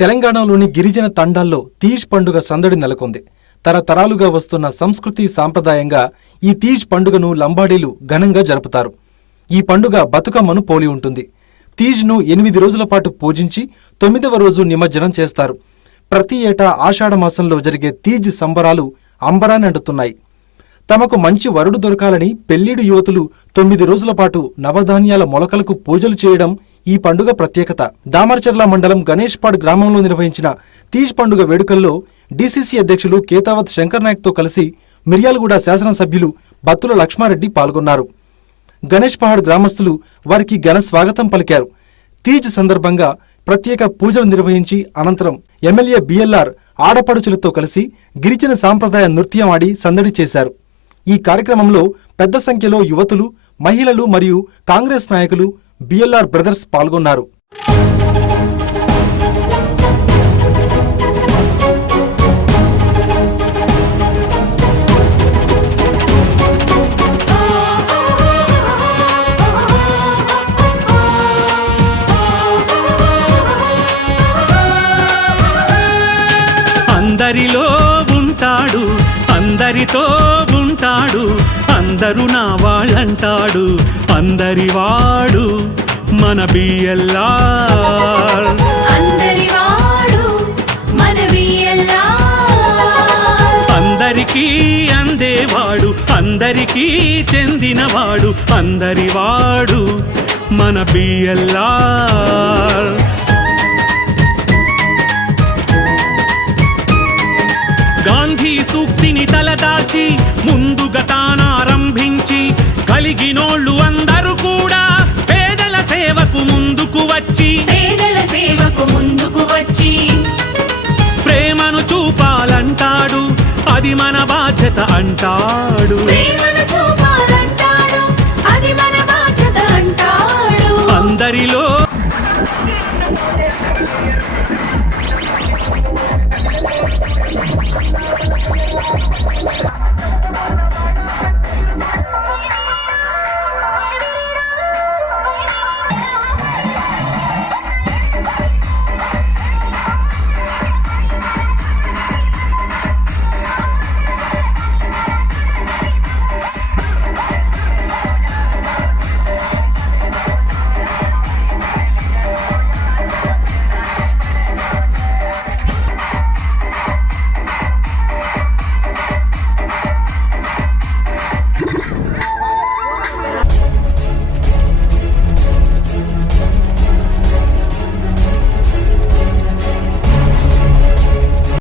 తెలంగాణలోని గిరిజన తండాల్లో తీజ్ పండుగ సందడి నెలకొంది. తరతరాలుగా వస్తున్న సంస్కృతి సాంప్రదాయంగా ఈ తీజ్ పండుగను లంబాడీలు ఘనంగా జరుపుతారు. ఈ పండుగ బతుకమ్మను పోలి ఉంటుంది. తీజ్ను ఎనిమిది రోజుల పాటు పూజించి తొమ్మిదవ రోజు నిమజ్జనం చేస్తారు. ప్రతి ఏటా ఆషాఢ మాసంలో జరిగే తీజ్ సంబరాలు అంబరాన్ని అంటుతున్నాయి. తమకు మంచి వరుడు దొరకాలని పెళ్ళిడు యువతులు తొమ్మిది రోజుల పాటు నవధాన్యాల మొలకలకు పూజలు చేయడం ఈ పండుగ ప్రత్యేకత. దామర్చర్ల మండలం గణేష్పాడ్ గ్రామంలో నిర్వహించిన తీజ్ పండుగ వేడుకల్లో డీసీసీ అధ్యక్షులు కేతావత్ శంకర్ నాయక్తో కలిసి మిర్యాలగూడ శాసనసభ్యులు బత్తుల లక్ష్మారెడ్డి పాల్గొన్నారు. గణేష్ పహాడ్ గ్రామస్తులు వారికి ఘన స్వాగతం పలికారు. తీజ్ సందర్భంగా ప్రత్యేక పూజలు నిర్వహించి అనంతరం ఎమ్మెల్యే బిఎల్ఆర్ ఆడపడుచులతో కలిసి గిరిజన సాంప్రదాయ నృత్యం ఆడి సందడి చేశారు. ఈ కార్యక్రమంలో పెద్ద సంఖ్యలో యువతులు మహిళలు మరియు కాంగ్రెస్ నాయకులు బిఎల్ఆర్ బ్రదర్స్ పాల్గొన్నారు. అందరిలో ఉంటాడు అందరితో ఉంటాడు అందరూ నా వాళ్ళంటాడు అందరి వాడు మన బిఎల్ఆర్ అందరికీ అందేవాడు అందరికీ చెందినవాడు అందరివాడు మన బిఎల్ఆర్ గాంధీ సూక్తిని తలదాల్చి ముందుగా తానారంభించి ముందుకు వచ్చి పేదల సేవకు ముందుకు వచ్చి. ప్రేమను చూపాలంటాడు అది మన బాధ్యత అంటాడు. అందరిలో